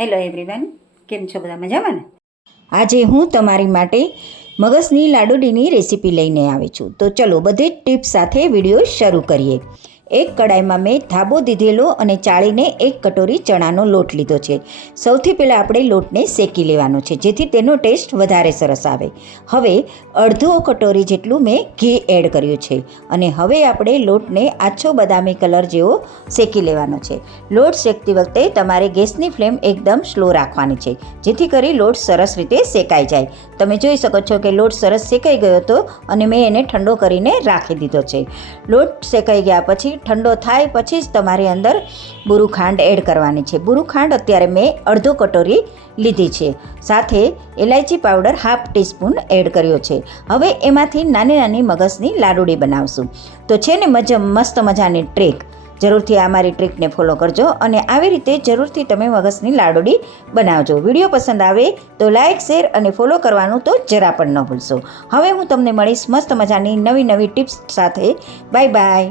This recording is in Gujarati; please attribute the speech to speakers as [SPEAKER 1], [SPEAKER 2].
[SPEAKER 1] હેલો એવરીવન કેમ છો બધા મજામાં ને?
[SPEAKER 2] આજે હું તમારી માટે મગજની લાડુડીની રેસીપી લઈને આવી છું. તો ચલો, બધે જ ટિપ્સ સાથે વીડિયો શરૂ કરીએ. એક કડાઈમાં મેં ધાબો દીધેલો અને ચાળીને એક કટોરી ચણાનો લોટ લીધો છે. સૌથી પહેલાં આપણે લોટને શેકી લેવાનો છે, જેથી તેનો ટેસ્ટ વધારે સરસ આવે. હવે અડધો કટોરી જેટલું મેં ઘી એડ કર્યું છે અને હવે આપણે લોટને આછો બદામી કલર જેવો શેકી લેવાનો છે. લોટ શેકતી વખતે તમારે ગેસની ફ્લેમ એકદમ સ્લો રાખવાની છે, જેથી કરી લોટ સરસ રીતે શેકાઈ જાય. તમે જોઈ શકો છો કે લોટ સરસ શેકાઈ ગયો હતો અને મેં એને ઠંડો કરીને રાખી દીધો છે. લોટ શેકાઈ ગયા પછી ઠંડો થાય પછી જ તમારે અંદર બુરું ખાંડ એડ કરવાની છે. બુરું ખાંડ અત્યારે મેં અડધો કટોરી લીધી છે. સાથે એલાયચી પાવડર હાફ ટીસ્પૂન એડ કર્યો છે. હવે એમાંથી નાની નાની મગજની લાડુડી બનાવશું. તો છે ને મજ, મસ્ત મજાની ટ્રેક. જરૂરથી આ મારી ટ્રીકને ફોલો કરજો અને આવી રીતે જરૂરથી તમે મગજની લાડુડી બનાવજો. વીડિયો પસંદ આવે તો લાઇક શેર અને ફોલો કરવાનું તો જરા પણ ન ભૂલશો. હવે હું તમને મળીશ મસ્ત મજાની નવી નવી ટિપ્સ સાથે. Bye bye.